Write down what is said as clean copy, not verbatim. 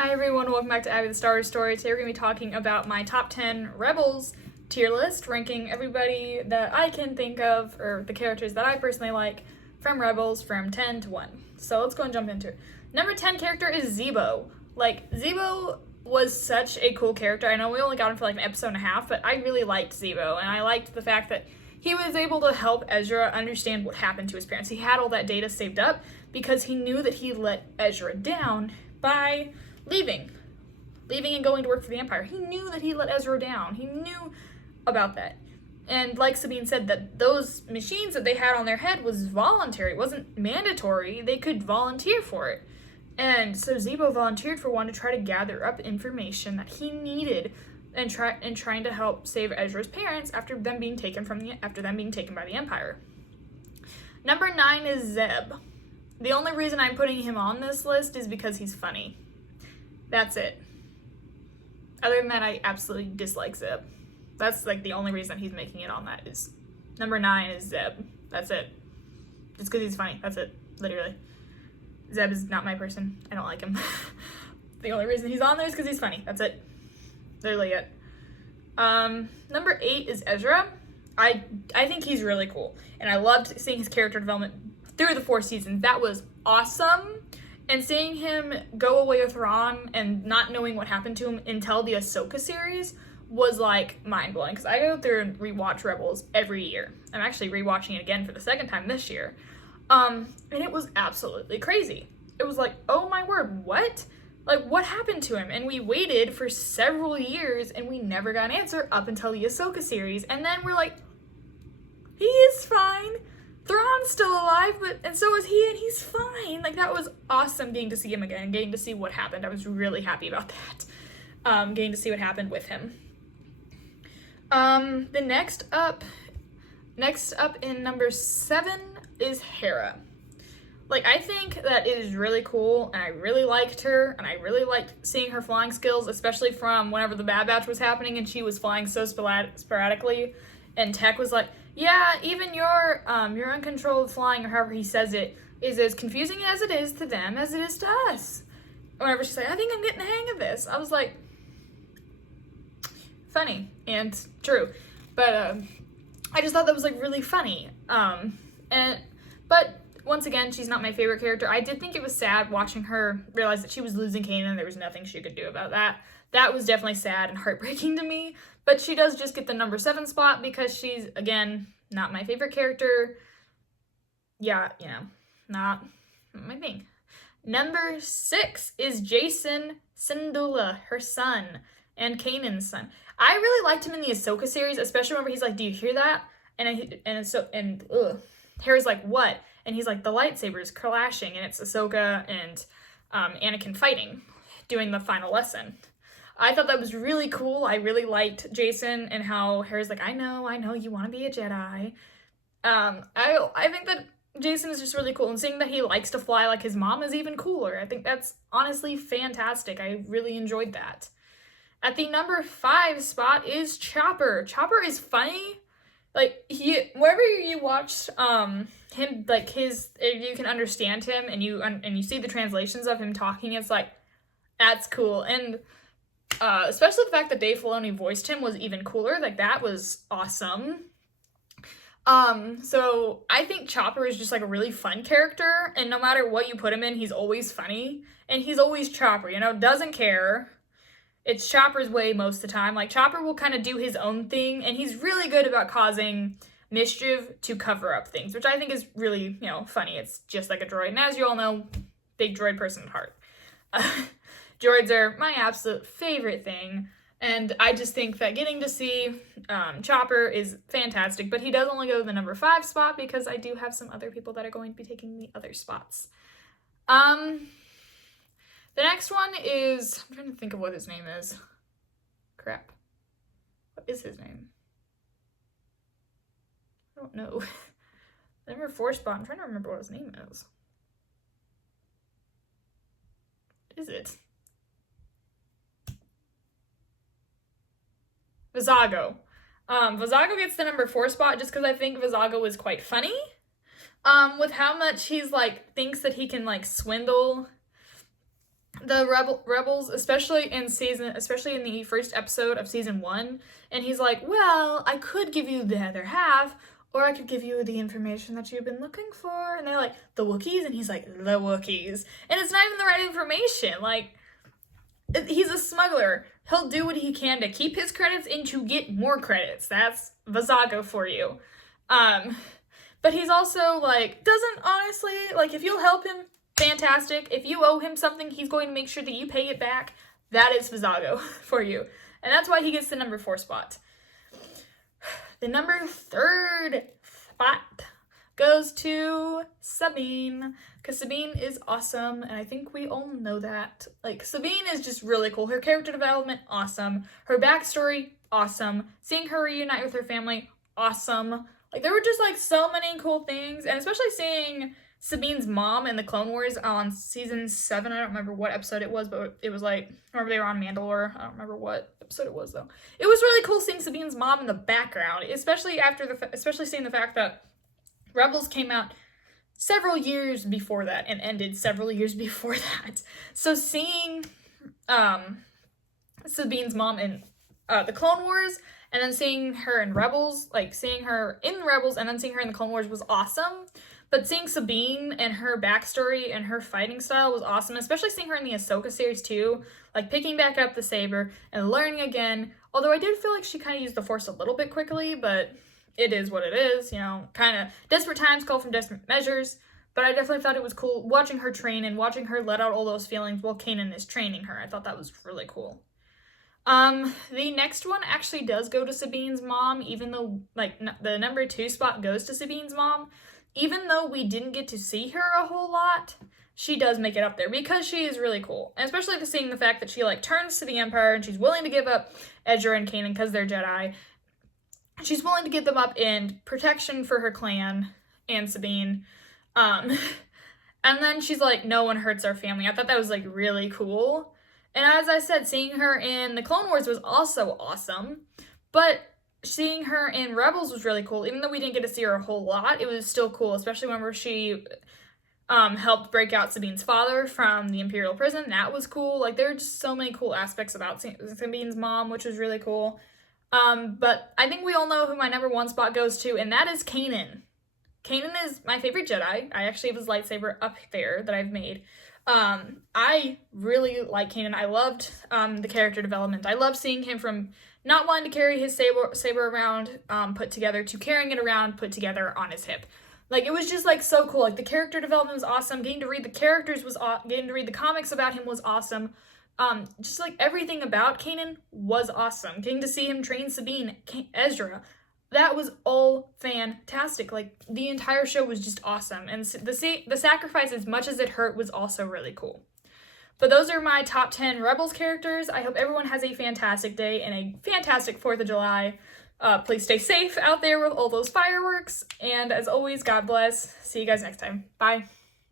Hi everyone, welcome back to Abby the Star Story. Today we're going to be talking about my top 10 Rebels tier list, ranking everybody that I can think of, or the characters that I personally like from Rebels from 10 to 1. So let's go and jump into it. Number 10 character is Zebo. Zebo was such a cool character. I know we only got him for an episode and a half, but I really liked Zebo, and I liked the fact that he was able to help Ezra understand what happened to his parents. He had all that data saved up because he knew that he let Ezra down by leaving and going to work for the Empire. He knew that he let Ezra down. He knew about that. And like Sabine said, that those machines that they had on their head was voluntary. It wasn't mandatory. They could volunteer for it. And so Zebo volunteered for one to try to gather up information that he needed and trying to help save Ezra's parents after them being taken by the Empire. Number 9 is Zeb. The only reason I'm putting him on this list is because he's funny. That's it. Other than that, I absolutely dislike Zeb. That's the only reason he's making it on that is number 9 is Zeb. That's it. Just because he's funny. That's it. Literally. Zeb is not my person. I don't like him. The only reason he's on there is because he's funny. That's it. Literally it. Number 8 is Ezra. I think he's really cool. And I loved seeing his character development through the 4 seasons. That was awesome. And seeing him go away with Ron and not knowing what happened to him until the Ahsoka series was mind-blowing. Because I go through and rewatch Rebels every year. I'm actually rewatching it again for the second time this year. And it was absolutely crazy. It was oh my word, what? What happened to him? And we waited for several years and we never got an answer up until the Ahsoka series. And then we're he is fine. Thrawn's still alive, and so is he, and he's fine. That was awesome getting to see him again, getting to see what happened. I was really happy about that. Getting to see what happened with him. The next up in number 7 is Hera. I think that it is really cool, and I really liked her, and I really liked seeing her flying skills, especially from whenever the Bad Batch was happening, and she was flying so sporadically, and Tech was yeah, even your uncontrolled flying, or however he says it, is as confusing as it is to them as it is to us. Whenever she's I think I'm getting the hang of this. I was funny and true. But I just thought that was really funny. But once again, she's not my favorite character. I did think it was sad watching her realize that she was losing Kanan and there was nothing she could do about that. That was definitely sad and heartbreaking to me. But she does just get the number 7 spot because she's, again, not my favorite character. Yeah, not my thing. Number 6 is Jacen Syndulla, her son, and Kanan's son. I really liked him in the Ahsoka series, especially whenever he's do you hear that? And Hera's what? And he's the lightsaber's clashing, and it's Ahsoka and Anakin fighting, doing the final lesson. I thought that was really cool. I really liked Jacen and how Hera's I know, you want to be a Jedi. I think that Jacen is just really cool, and seeing that he likes to fly his mom is even cooler. I think that's honestly fantastic. I really enjoyed that. At the number 5 spot is Chopper. Chopper is funny. Wherever you watch him, if you can understand him and you see the translations of him talking, it's that's cool. And especially the fact that Dave Filoni voiced him was even cooler. That was awesome. So I think Chopper is just a really fun character, and no matter what you put him in, he's always funny, and he's always Chopper, doesn't care. It's Chopper's way most of the time. Chopper will kind of do his own thing, and he's really good about causing mischief to cover up things, which I think is really, funny. It's just like a droid, and as you all know, big droid person at heart. Droids are my absolute favorite thing, and I just think that getting to see Chopper is fantastic, but he does only go to the number 5 spot because I do have some other people that are going to be taking the other spots. The next one is, I'm trying to think of what his name is. Crap. What is his name? I don't know. The number 4 spot, I'm trying to remember what his name is. What is it? Vizago. Vizago gets the number 4 spot just because I think Vizago is quite funny. With how much he's, thinks that he can, swindle the rebels, especially in the first episode of season 1, and he's like, well, I could give you the other half, or I could give you the information that you've been looking for. And they're like, the Wookiees? And he's like, the Wookiees. And it's not even the right information. Like, he's a smuggler. He'll do what he can to keep his credits and to get more credits. That's Vizago for you. But he's also, like, doesn't honestly, like, if you'll help him, fantastic. If you owe him something, he's going to make sure that you pay it back. That is Vizago for you. And that's why he gets the number 4 spot. The number 3rd spot goes to Sabine, because Sabine is awesome, and I think we all know that. Like, Sabine is just really cool. Her character development, awesome. Her backstory, awesome. Seeing her reunite with her family, awesome. Like, there were just, like, so many cool things, and especially seeing Sabine's mom in the Clone Wars on season 7. I don't remember what episode it was, but it was like, remember they were on Mandalore? I don't remember what episode it was, though. It was really cool seeing Sabine's mom in the background, especially seeing the fact that Rebels came out several years before that and ended several years before that. So seeing Sabine's mom in the Clone Wars, and then seeing her in Rebels, like seeing her in Rebels and then seeing her in the Clone Wars was awesome. But seeing Sabine and her backstory and her fighting style was awesome, especially seeing her in the Ahsoka series too, like picking back up the saber and learning again. Although I did feel like she kind of used the Force a little bit quickly, but it is what it is, you know, kind of desperate times call for desperate measures. But I definitely thought it was cool watching her train and watching her let out all those feelings while Kanan is training her. I thought that was really cool. The next one actually does go to Sabine's mom, even though, like, the number 2 spot goes to Sabine's mom. Even though we didn't get to see her a whole lot, she does make it up there because she is really cool. And especially seeing the fact that she, like, turns to the Empire and she's willing to give up Ezra and Kanan because they're Jedi. She's willing to give them up in protection for her clan and Sabine. And then she's like, no one hurts our family. I thought that was, like, really cool. And as I said, seeing her in the Clone Wars was also awesome. But seeing her in Rebels was really cool. Even though we didn't get to see her a whole lot, it was still cool, especially whenever she helped break out Sabine's father from the Imperial prison. That was cool. Like, there are just so many cool aspects about Sabine's mom, which was really cool. But I think we all know who my number 1 spot goes to, and that is Kanan. Kanan is my favorite Jedi. I actually have his lightsaber up there that I've made. I really like Kanan. I loved the character development. I love seeing him from not wanting to carry his saber around put together to carrying it around put together on his hip. Like, it was just, like, so cool. Like, the character development was awesome. Getting to read the characters was getting to read the comics about him was awesome. Just, like, everything about Kanan was awesome. Getting to see him train Sabine, Ezra, that was all fantastic. Like, the entire show was just awesome. And the sacrifice, as much as it hurt, was also really cool. But those are my top 10 Rebels characters. I hope everyone has a fantastic day and a fantastic 4th of July. Please stay safe out there with all those fireworks. And as always, God bless. See you guys next time. Bye.